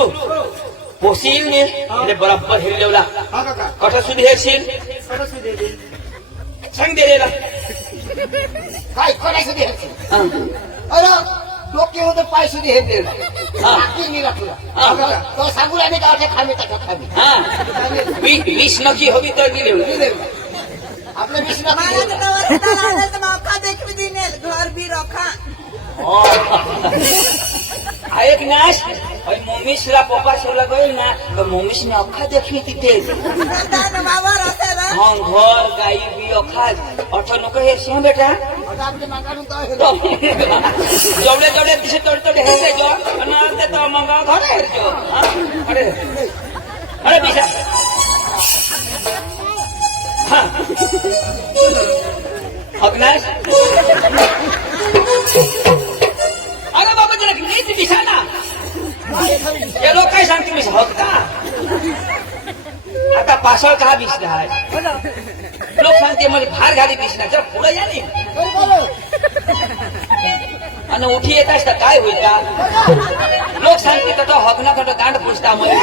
तू पोसील ने એટલે બરાબર હેરી લેવલા હા કાકા કઠા સુધી હેરશીલ સરસ દે દે સંગ દે દેલા काय कोणा સુધી હશે હા અરે ડોકે હોતે પાય સુધી હે દે હા કી ની રાખલા હા. તો સાગુલાને ગાઠે ખામી તક ખામી હા 20 નકી હોવી તો દી લેવું આપણે 20 મારા ના તો તમારે તો મौका देखવી દીને ઘર भी रखा આ એક નાશ હવે મોમીસલા પપ્પા સોલા ગયો ના તો મોમીસ ને અખા દેખી તીતે દાન બાબા રહેશે રે હા ઘર ગાઈ બી અખા અઠો નો કહે છે બેટા આપણે માંગાનું તો જોડે જોડે દિશે તોડ તોડ હેસે જો અને તે તો મંગા ઘરે હેરજો અરે અરે બીસા હા અગ્નાશ अरे बाबा जरा नीट दिशा ना ये लोग काय सांगते मी हक्का आता पासळ का दिसला लोक सांगते मला भार घाली दिसणार जरा पुढे या नी आणि उठी येत असता काय होईल का लोक सांगते तो हकना कटो दांड पुसता मला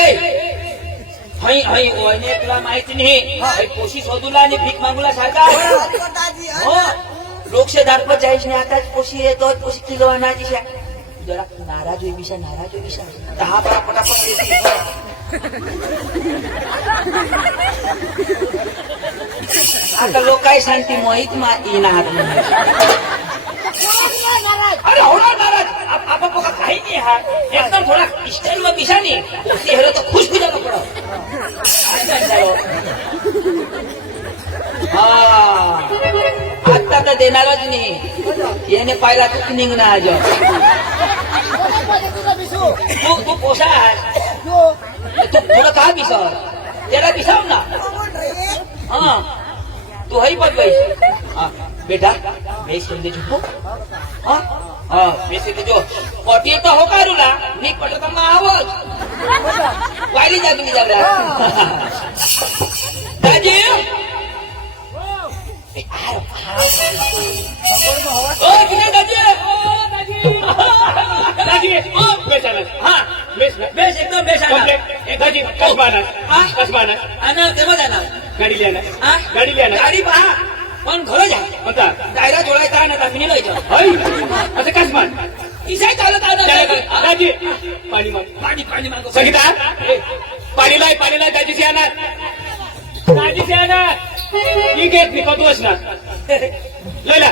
ए हई हई ओने तुला माहिती नाही हई कोशी शोधूला आणि भीक मागूला सारखा दादी हो लोक से दार पर जायच नाही आता पोशी येतो पोशी किलो आणायची शा जरा नाराज होई विषा दहा परा पटापट देते आता लोक काय सांगते मोहित मा येणार अरे होणार नाराज आपण बघा काही नाही हा एकदम थोडा स्टाईल व दिशाने पोशी हेरो तो खुश हो जातो पडो हा आता तर देणारच नाही याने पाहिला तू निघणार आज तू पोसा तू पुढं का बिसर त्याला बिसाव ना हा तू हई पण बैस बेटा बेस समजे झुको हा हा बेस जो पटी तो हो का रुला नी पटत मग आवाज वायली जागली जागला दाजी गाडी पहा पण घरो जा होता डायरा जोडायचा ना मी नाही असं कसमान इसाय चालत दाजी पाणी माग पाणी मागो संगीता पाणी लाय दाजी से आणा ठीक है निकल तू असना लेला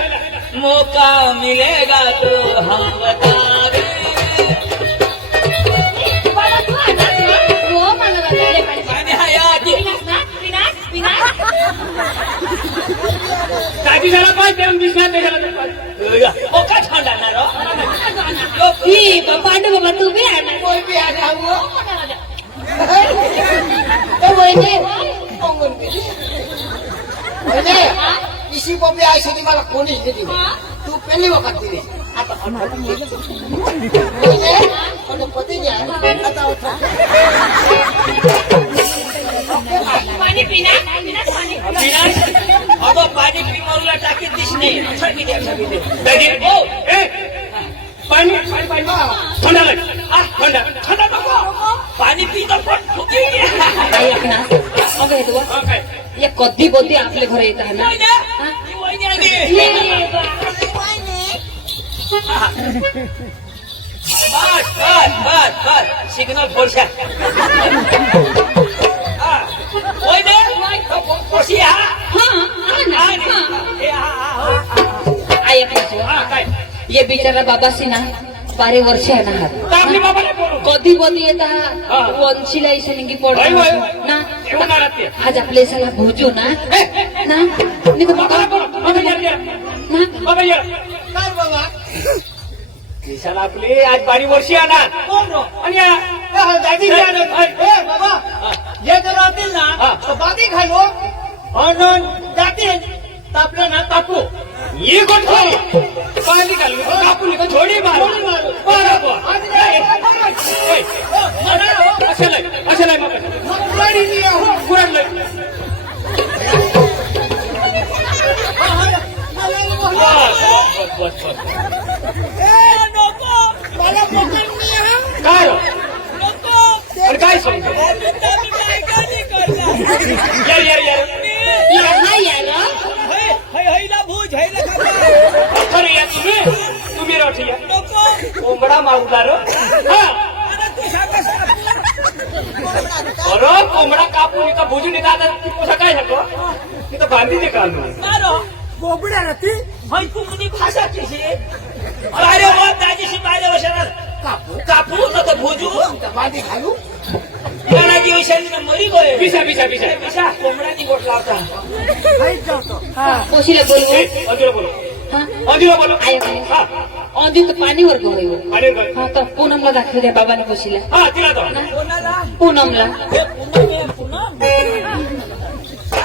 मौका मिलेगा तो हम बता दे दादी जरा पास देऊन दिसणार नाही मौका ठंडा ना रो पांडू बाबा तू भी आना कोई भी आ जाओ तो वही इसी बॉम्बे आई साठी मला कोणी दिली तू पहिली वखत दिली आता पती आता पाणी पिना अगं पाणी पिमरूला टाकीत दिसणे छाकी दे दादी ओ ए पाणी थंडा नको पाणी पितो पण फुकी ये कधी बोधी आपल्या घरी येत आहे ना बस सिग्नल फोडशा ये बिचारा बाबासी ना 12 वर्ष आहे ना कधी बोधी येत वंशीला इसे निघी पड ना आज आपले सगळा भोजू ना निघू दिसाला आपली आज 12 वर्षी आणणार आणि बाबा जे जर राहतील ना तर बाधी खालो म्हणून जातील तर आपलं ना कापू ये कोण पाणी घालू कापू नका थोडी मारू बरोबर असं नाही कोंबडा मागणार बरं कोंबडा कापून इथं भुजून येतात आता ती कसं काय नको तिथं बांधी दे का बोबड्या राहती भाई तू मुली भाषा कशी अरे वा दाजीशी माझ्या वशाला कापू नको भुजू बादी घालू कोणाची वशाला मरी गय पिसा पिसा पिसा पिसा कोंबड्याची गोट लावता खाईत जातो पोशीला बोलवू अंजुला बोलो हा अंजुला बोलो आहे हा ऑदी तर पाणी वर्ग होईल अरे बाई हा तर पूनमला दाखल द्या बाबाने पोशीला हा तिला तो पूनमला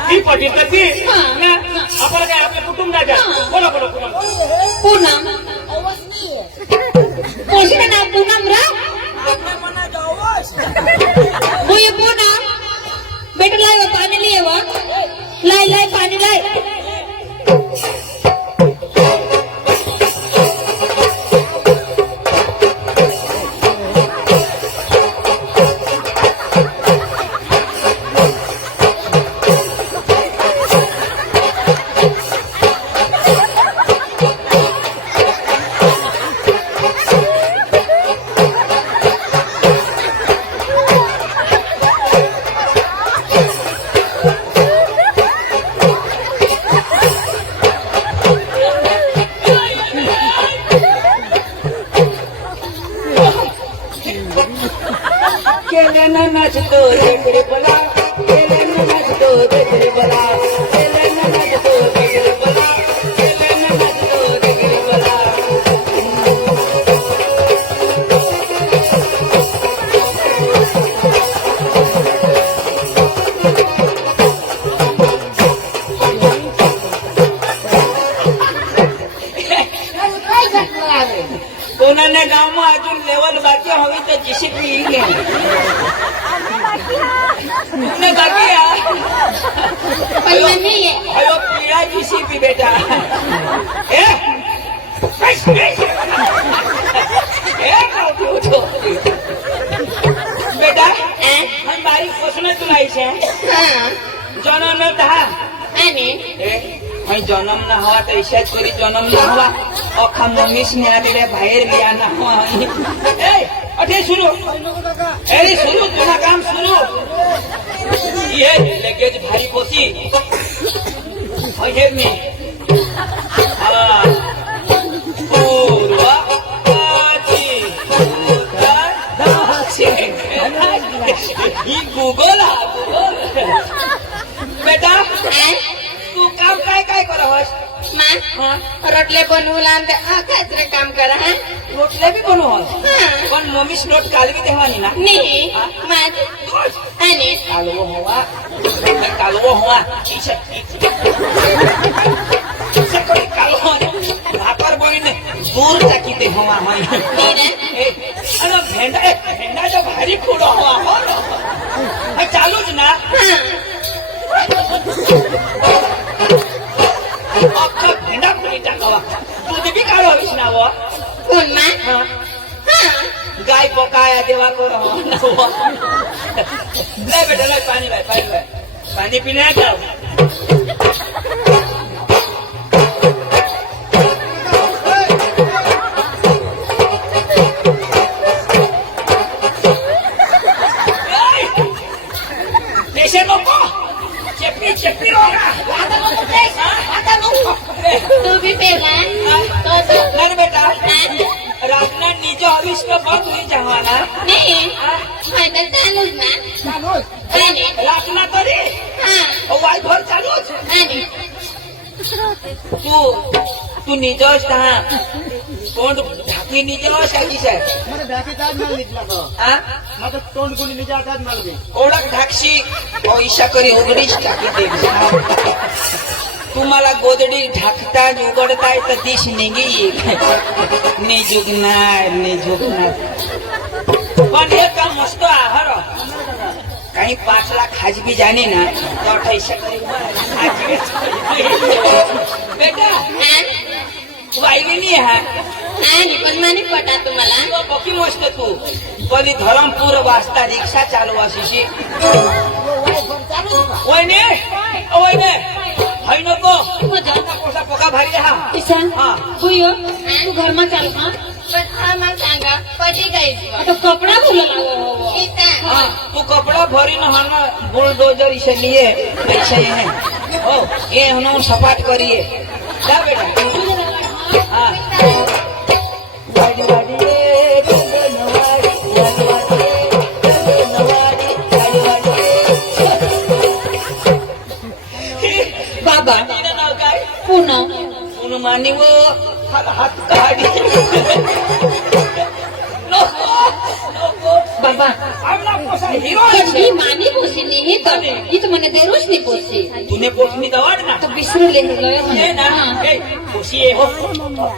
ती पटील तर ती हा. ना आपण काय आपल्या कुटुंबाच्या बोला बोला बोला पूनम पोशीला नाव पूनम रा ये पूनम बेटा लाय वो पानी लिए वो लाय लाय पानी लाय नाचतो देखरे बला नाचतो देखरे बला नाचतो देखरे बला नाचतो देखरे बला कोणाने गावમાં अजून लेवल बाकी हवी तर जीसीपी घे तुमने बाकी अयो पीड़ा जीसीपी बेटा ए उठो बेटा हम बारीक प्रश्न तुला जन्म दहा जन्म ना हवा तर इशाच करी जन्म ना हवा अखा मम्मीस ने आलेल्या बाहेर लिया ना हवा अठे सुरू अरे सुरू तुझा काम सुरू ये लगेच भारी पोसी हे मी गुगल बेटा तू काम काय काय करहस रोटले बनवून आणि रे काम करा हा रोटले बी बनवस पण मम्मीच नोट कालवी देवानी ना नाही आणि कालवो हवा भाकर बनीने दूर टाकी दे हवा भेंडा जो भारी खुडो हवा चालूच ना अख्खा भेंडा खुडी टाकावा दूध बी काढावीस ना व कोण मा गाय पकाया देवा करो नाही बेटा नाही पाणी बाय पाणी पिण्या जाऊ देशे नको चेपी तू भी पेला नाही बेटा रातना निज अविष्ट बंद हुई जवाना नाही चालूच ना आणि रातना तरी वाय भर चालूच आणि तू निजस दहा तोंड ढाकी निजस काहीच आहे मला बॅकेचाच माल निघला तो माझं तोंड कोणी निजाचाच माल दे ओळख ढाकशी इशा करी उघडीच टाकी दे तुम्हाला गोदडी ढाकता उघडताय तर दिश निघी निजुगणार पण हे काम मस्त आहार काही 5 लाख हाजबी जाणे ना तो 28 करी बेटा वाईली हा आणि पण माने पटा तुम्हाला बकी मस्त तू कधी धरमपूर वाजता रिक्षा चालवा शिशी वयने हाय नको कोसा पोका भारी हा ईशा बुयो तू घरमा चालू हा पण हा मला सांगा कधी गायची आता कपडा बोला हाँ, तू कपड़ा भरी न हाना बुलडोजर इसे लिए ऐसे है ओ ये हम सपाट करिए क्या बेटा हाँ वाडी वाडी रे नवारी वाडी वाडी रे नवारी वाडी वाडी बाबा तिने नाव काय पुन्हा उन मानी वो हात काढी नको बाबा आमला पोसा हिरो ही मानी पोसी नाही ही तर મને દેરોજ ની પોસી तूने पोसनी दवाड ना તો વિસરેલી ગયો ये મને ना ए पोसी ये हो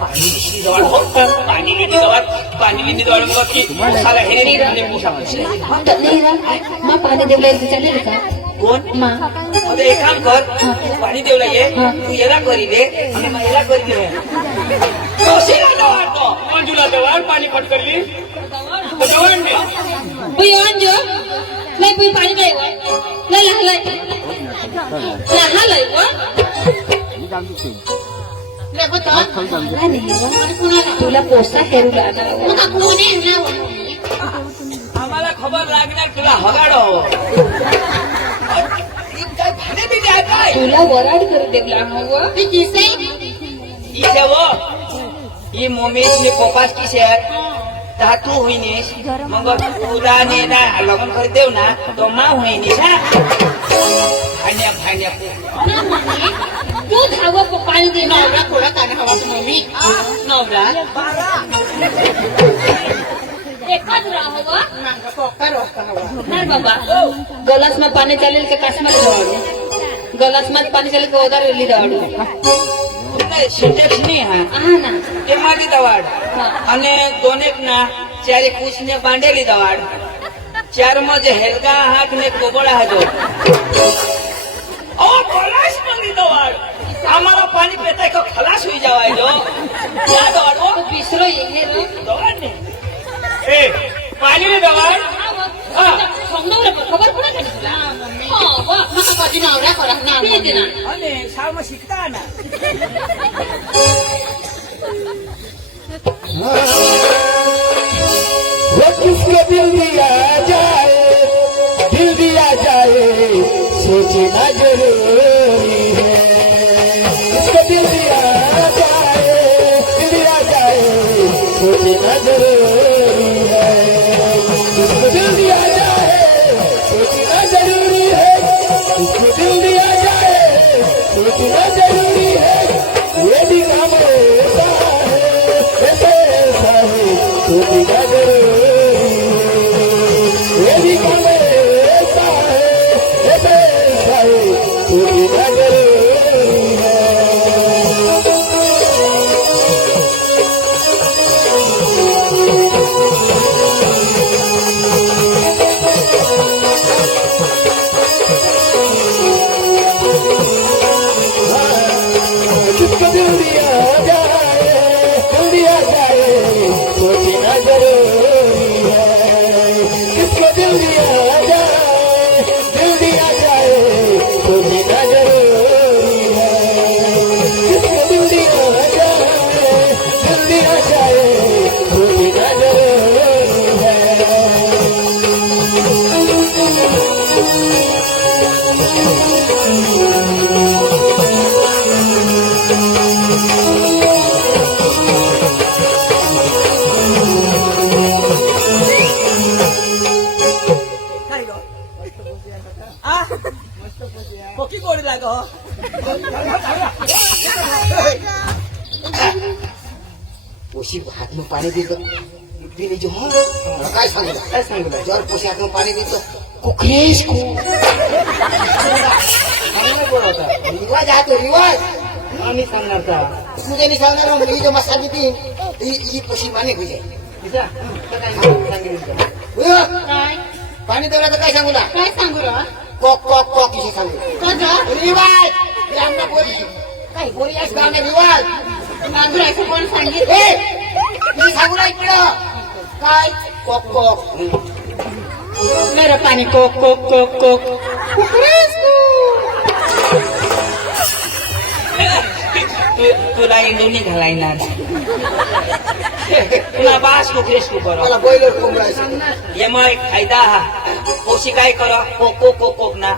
पाणी लिशी दवाड हो पाणी लिनी दवाड मग की साला हे ने पोसा તો નેરા માં પાણી દેવલા ચાલે का कोण માં अरे एक काम कर पाणी देवला ये तू याला करी दे आणि मग याला करी दे पोसीला दवाड तो मंजुला दवाड पाणी पटकरली दवाड ने Uy, anjo. Lai puy pani dai wa. Lai lah lai. Lah ha lai wa. ले बता Lah ni wa. Tula posta heru la na. पुन्हा कोणी ना आम्हाला खबर लागणार तुला हगाडो काय भाडे बी द्या काय Tula warad करू देवला हवा. ती किसे इथे वो ही मोमेश ने कोपास की शहर धातू होईनीस मग तुला ने ना लग्न कर देव ना तो मा होईनीस हा भाण्या तू धावा को पाणी दे ना. नवरा थोडा कान हवा तू मम्मी नवरा एकाच राहवा. नांगा पोकर वाजता हवा नाही बाबा. गलास માં પાણી ચાલેલ કે કાસમાં દવાડું. ગલાસ માં પાણી ચાલે કે ઓદાર વેલી દવાડું. सिंटेक्स नाही हा હા ના. ते माली दवाड હા. અને दोनेक ना चारे कुसने बांधेली दवाड चार मजे हेलगा हाथ ने कोबळा हजो ओ खलास मंदी दवाड आम्हाला पाणी पेताय का खलास होई जावाय जो या दवाड ओ તો બીસરો ये रे. दवाड ने ए पाणी ने दवाड समजावलं पण खबर कोणा काढली तुला? हो, वा. मग कधी नवरा करा ना ते दे ना. अरे साम शिकता ना वो किसको दिल दिया जाए सोचना जरूरी है किसको दिल दिया जाए सोचना जरूरी है किसको दिल दिया जाए सोचना जरूरी है किसको दिल दिया जाए सोचना जरूरी है ये भी काम ऐसा है सोचना जरूरी है ये भी काम ऐसा है सोचना जरूरी है किसको दिल दिया जाए सोचना जरूरी है किसको दिल दिया जाए सोचना जरूरी है किसको दिल दिया जाए सोचना जरूरी है काय गो आ कोकी गोडी लाग पोशी हातनं पाणी देतो पिणे जो काय सांगितलं जर पोशी हातनं पाणी देतो कुकरेश को रिवाज आहे तो रिवाज आम्ही सांगणार का तुझे नाही सांगणार मग ही जो मसाला देते ही पोशी पाणी घुजे काय पाणी देवला तर काय सांगू ना काय सांगू रा कॉक कॉक कॉक इथे सांगू कजा रिवाज आमना बोरी काय बोरी आहेस का आमना रिवाज नांदुराचं कोण सांगितलं ए मी सांगू ना इकडं काय कॉक कॉक मेरा पाणी कोक कोक कोक कोक तुला इंडोनी घालायणार तुला बास कुकरेस तू करो मला बॉयलर कोंबडायचं ये मग एक फायदा हा पोशी काय कर कोक कोक कोक ना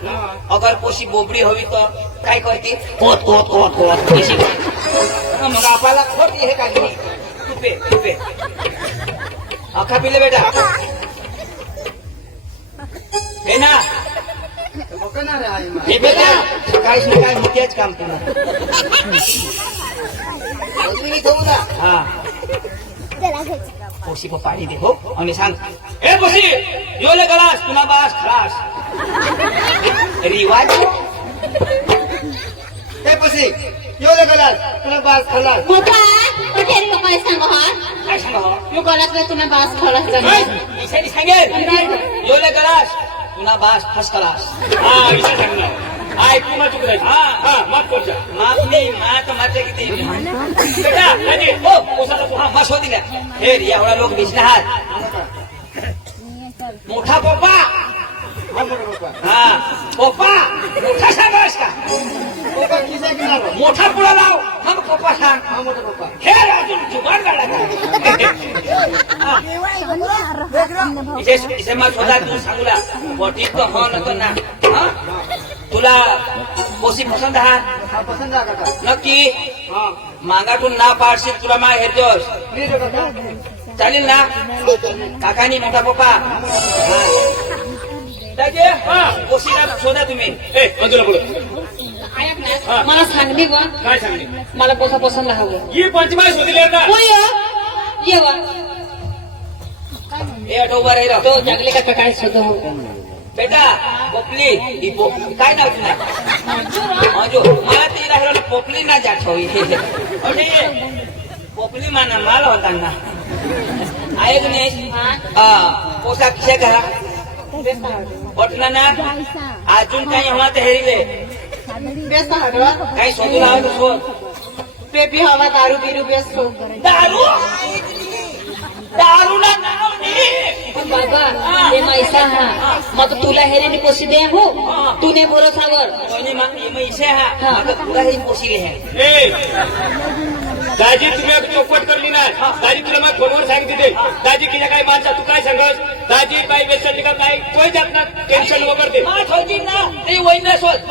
अगर पोशी बोबडी हवी तर काय करते कोत कोत कोत कोत अशी मग आपल्याला खोट हे काय तुपे तुपे अखा पिले बेटा हे ना हे बेटा काहीच नाही काय तेच काम तुला हा पोशी को पाणी दे हो आणि सांग ए पोशी योले गलास तुला बास खलास रिवाज हे पसी एवढं गलास तुला बास खाल्लास मोठा पटेल पप्पा सांगो हा काय सांगा हो मग गलास तुला बास खलास जमलं इशानी सांगेल योले गलास तुला बास फर्स्ट क्लास हा विषय सांगणार आय तू मग चुक हा हा माफ करजा माप नाही मात माते किती बेटा दाजी हो पोसाचा पोहा मस होती हे एवढा लोक दिसले आहात मोठा पप्पा हा पप्पा मोठा सांगास का पप्पा किसा किनार मोठा पुढा लाव मग पप्पा सांग हा मोठा पप्पा हे अजून जुगाड काढायचा इसे मग स्वतः तू सांगूला मोठी तो हो नको ना हा? तुला पोसी पसंत आहात हा पसंत आहे काका नक्की हा मागाटून ना पाडशील तुला मा हेरतोस मी रे काका चालेल ना काकानी मोठा पप्पा पोसीला शोधा तुम्ही ए बाजूला बोल ऐक ना मला सांगली वा काय सांगणे मला पोसा पसंत हवं ही पंचमाय शोधले का होय ये वा हे आठवभर राहिला तो जगले का काय शोध हो बेटा पोपली ही काय नाव तुला माझो मला ते राहिलो पोपली ना जात होई आणि पोपली माना माल होता ना आहे की नाही पोसा किसे करा पटना ना अजून काही हवा तयारीले काही शोधू लावा तर शोध पेपी हवा दारू बिरू बेस दारू दारू ना नाव नाही बाबा हे मैसा हा मग तुला हेरेने पोसी दे हो तूने भरोसावर कोणी मग इसे हा मग तुला ही पोसिले है ए दाजी तुम्ही आता चौपट करली ना दाजी तुला मग फोनवर सांगितले दाजी किती काय माणसा तू काय सांगस दाजी काय बेसली का काय कोई जात ना टेन्शन वगैरे माठ होती ना ते वैन सोड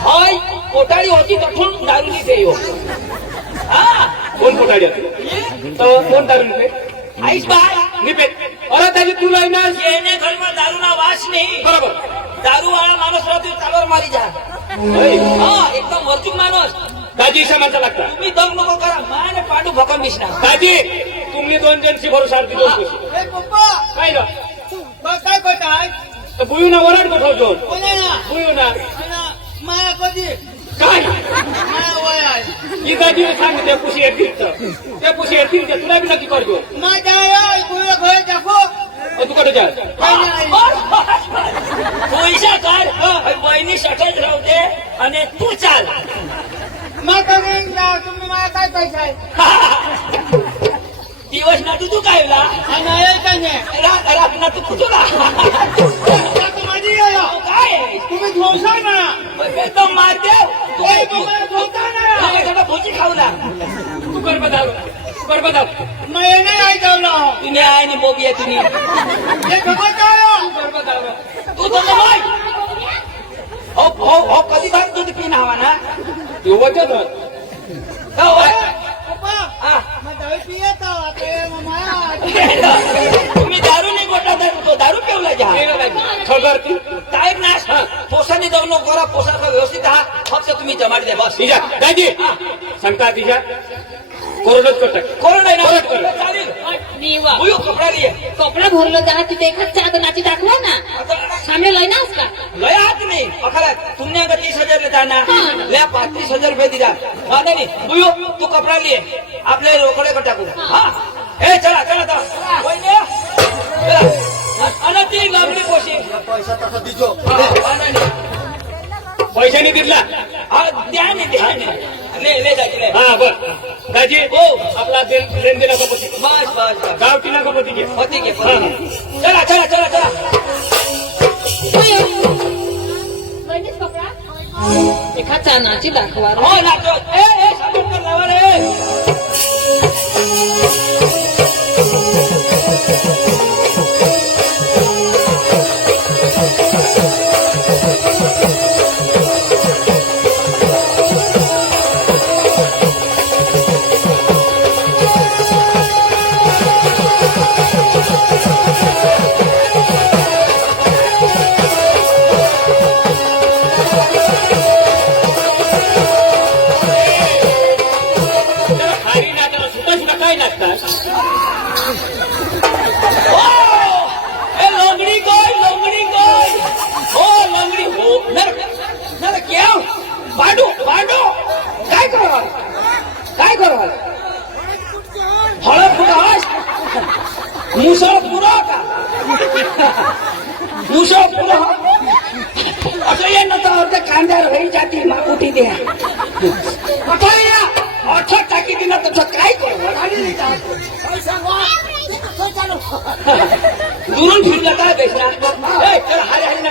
होय कोटाळी होती तठून दारू निघते हो हा कोण कोटाडी तो कोण दारू निघे आईस बाय निघे अरे दाजी तुला ना येणे घरमा दारू ना वास नाही बरोबर दारू वाला माणूस राहतो चालवर मारी जा हा एकदम वरचूक माणूस दाजी समाचा लागता तुम्ही दम नको करा माने पांडू भकम बिसना दाजी तुम्ही दोन जणची भरोसा आरती दोन पैसे हे पप्पा काय ना मग काय करताय तर बुयू ना वराड गोठवतो बोला ना बुयू ना माया कधी काय माया वय आहे ही दाजी सांग त्या पुशी येतील त्या पुशी येतील त्या तुला बी नक्की करतो माझ्या गुळ घर दाखव तू कडे जा पैसा काढ बहिणी सटत राहू दे आणि तू चाल मग करेन ना तुम्ही मला काय पैसा दिवस ना तू काय ला नाही काय नाही रात ना तू कुठला माझी आहे. काय तुम्ही धोसाय ना तो मार देव तू धोका ना थोडा भोजी खाऊला तू कर बदाव मैं नाही आहे जेवला तुम्ही आहे आणि बोबी आहे तुम्ही हे खबर काय तू तर बाय हो हो हो कधी बार दूध पिन हवा ना तू वचत हो पप्पा हा मैं दवाई पिया ते मामा तुम्ही दारू नाही गोटा दारू तो दारू पिवला जा खबर तू काय नाश पोसाने जाऊ नको करा पोसाचा व्यवस्थित हा फक्त तुम्ही जमाट द्या बस तिच्या दाजी सांगता तिच्या कोरडच करता कोरड आहे कोरड कर. ना चालेल निवा बुयो कपडा लिए कपडा भरलो जा तिथे एखाद चार नाची दाखवा ना सामने लय ना उसका लया हात नाही अखरा तुमने अगर 30,000 लेता ना ले 35,000 रुपये दिला हा नाही बुयो तू कपडा लिए आपले रोकडे का टाकू हा ए चला चला चला वय ने चला आणि ती लांबली पोशी पैसा तसा दिजो पैशाने दिला हा द्या नाही ले जायचे हा बर दाजी हो आपला लेन देना कपती बस बस बस गावठी ना कपती घे होती घे चला चला चला चला एखाद चार नाची दाखवा हो नाचो ए साबण कर लावा रे. खारी ना त्याला सुद्धा सुद्धा काय लागतात ए लोंगडी कोई हो लोंगडी हो नर क्या पाडू काय करू फळ फुटास मुसळ पुरा का मुसळ पुरा असं ये ना तर कांद्यावर घरी जाती माकुटी द्या अठा टाकी दिला तर काय करू दुरून फिरला काय बेसणार चल हरे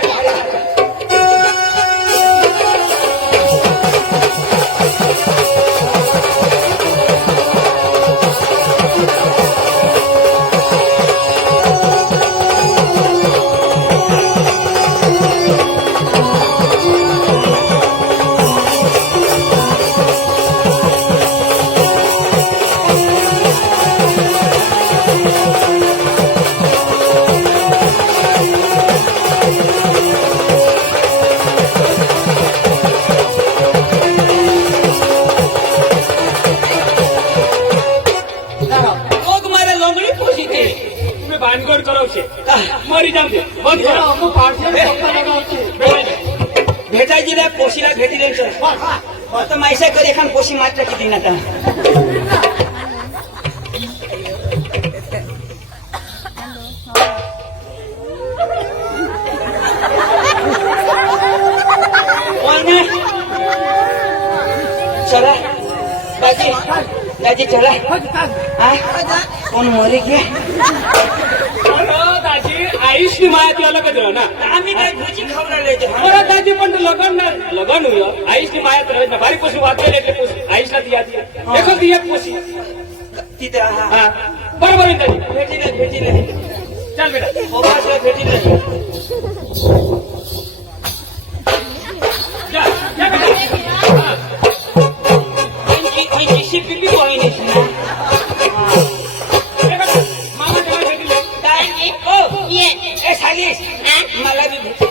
तुम्ही भानगड करावचे मरी जाऊ दे बंद करा भेटायची नाही पोशीला भेटी द्यायचं आता माहिती कर एखाद पोशी मात्र किती ना चला दाजी चला कोण मरे घ्या दाजी आईशी माया तुला लगत राह ना आम्ही काय भुजी खाऊन राहिले बरं दाजी पण लगन हुई आईशी माया तर ना बारीक पोशी वाचलेले એટલે पोशी आईशला ती यादी देखो ती एक पोशी तिथे हा बरोबर आहे दाजी भेटीले चल बेटा मोबाईलला भेटीले जा बेटा शिपी होईन ना मामा तेव्हा भेटले काय ओ ए सालीस मला बी भेट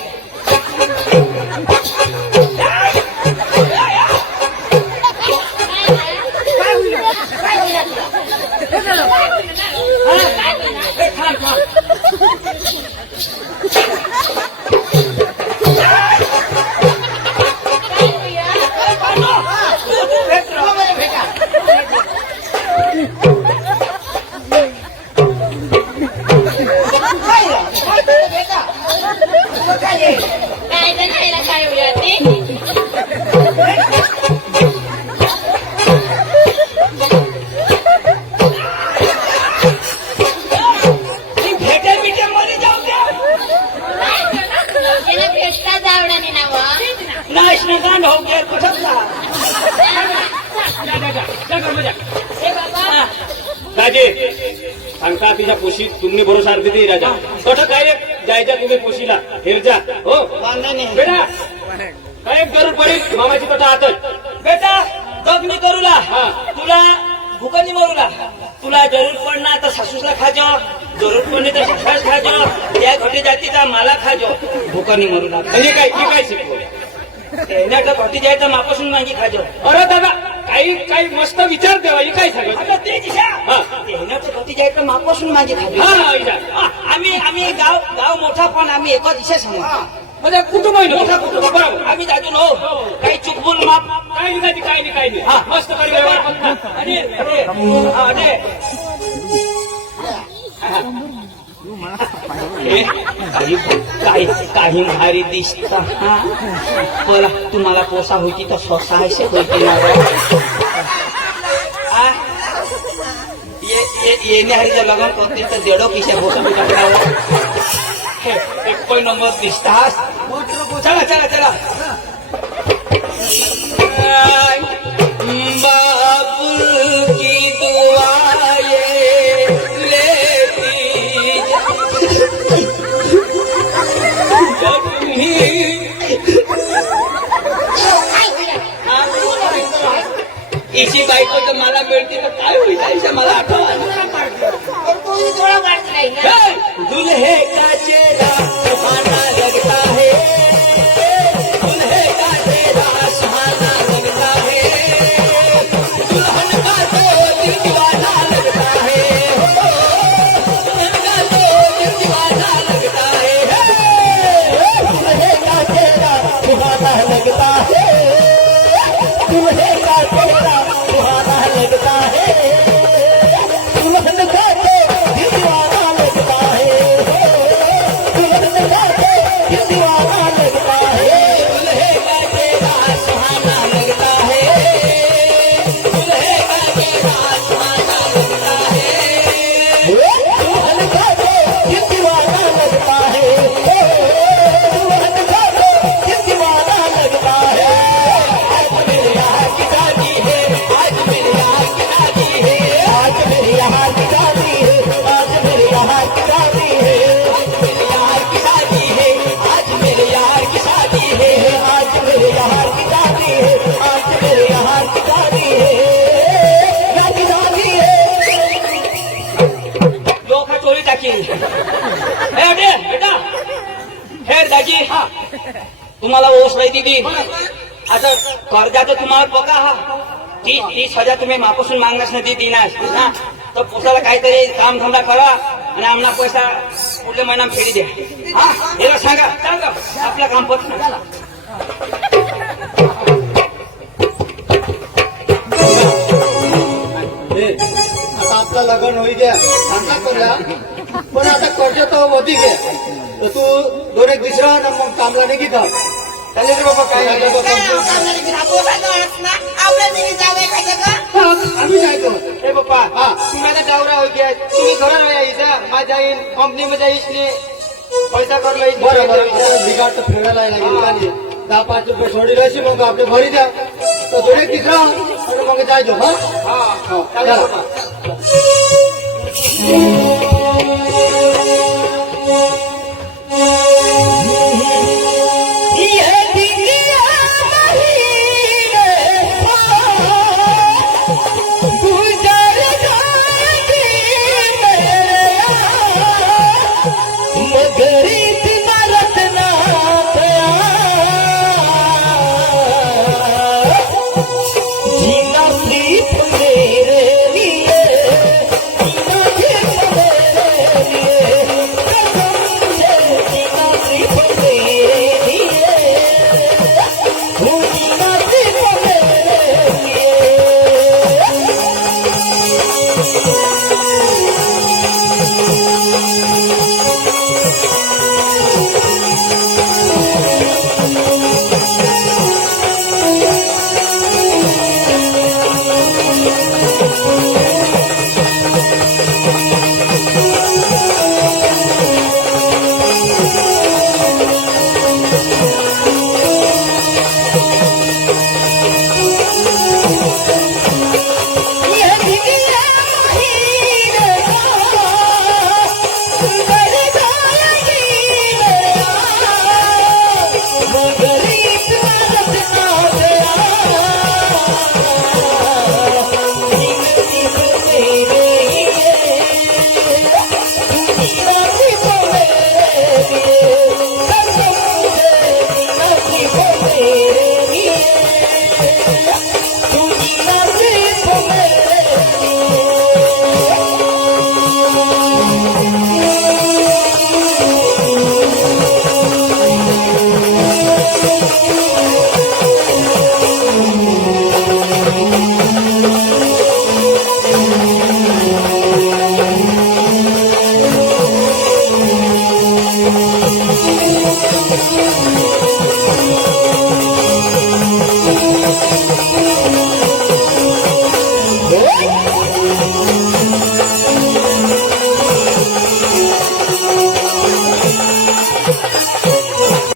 गांड हो गया कुठं राजे सांगता तिच्या पोशी तुम्ही भरोसा अर्धी राजा कठ काय जायच्या तुम्ही पोशीला हेरजा हो बेटा काय जरूर पडेल मामाची कथा आतच बेटा दगनी करूला तुला भूकनी मरूला तुला जरूर पडना तर सासूला खाजो जरूर पडणे तर सासास खाजो त्या घटी जातीचा मला खाजो भूकनी मरूला म्हणजे काय शिकवलं घटी जाय तर मापासून मागी खाजो अरे दादा काही मस्त विचार देवा हे काय सांगत आता ते दिशा घटी जाय तर मापासून मागी खाजो आम्ही गाव मोठा पण आम्ही एका दिशा सांगू म्हणजे कुटुंब आहे मोठा कुटुंब बरोबर आम्ही जातो नो काही चुकबुल माप काही नाही मस्त काही भारी दिसता बोला तुम्हाला पोसा होती तर स्वसायचे होती येण्याहारीचं लग्न करते तर देडो किशा पोसा एक नंबर दिसता चला बाबुल की दुआएं लेती इसी बाई को तर मला मिळते तर काय होईल आयुष्य मला दुल्हे का चेहरा सुहाना लगता है दुल्हे का चेहरा सुहाना लगता है दुल्हन का तो दिल दीवाना लगता है दुल्हन का तो दिल दीवाना लगता है दुल्हे का चेहरा सुहाना लगता है दुल्हे का चेहरा सुहाना लगता है दुल्हन का तो दिल दीवाना लगता है दुल्हन का तो दिल दीवाना लगता है दुल्हे का चेहरा सुहाना लगता है दुल्हे का चेहरा सुहाना लगता है दुल्हन का तो दिल दीवाना लगता है दुल्हन का तो दिल दीवाना लगता है आज मेरे यहाँ की शादी है आज मेरे यहाँ की शादी है आज मेरे यहाँ की शादी है आज मेरे यहाँ की शादी है मेरे यहाँ की शादी है आज मेरे यहाँ की शादी है आज मेरे यहाँ की शादी है आज मेरे यहाँ की शादी है यहाँ की शादी है लोक हा चोरी टाकील हे अडे बेटा हे दाजी तुम्हाला ओस राहती ती आता कर्जाचं तुम्हाला बघा हा 30,000 तुम्ही मापासून मागण्यास नाही देणार ना तर पुसाला काहीतरी काम धंदा करा आणि आम्हाला पैसा पुढल्या महिन्यात फेडी द्या हा याला सांगा सांगा आपलं काम पत आता आपलं लग्न होई गया सांगा करूया पण आता कर्ज तो वधी घे तर तू दोन एक दुसरा ना मग कामला नाही घेता चालेल रे बाबा काय आम्ही जायचो हे पप्पा हा. तुम्ही आता डावरा हो गया तुम्ही घरात राहा इथं माझ्या येईल कंपनीमध्ये इसने पैसा करलो बरं बरं बिघाड तर फिरायला लागेल का नाही 10-5 रुपये सोडी राहायची मग आपले भरी द्या तर दोन एक तिसरा आणि मग जायचो हा हा हो, चालेल चला. पप्पा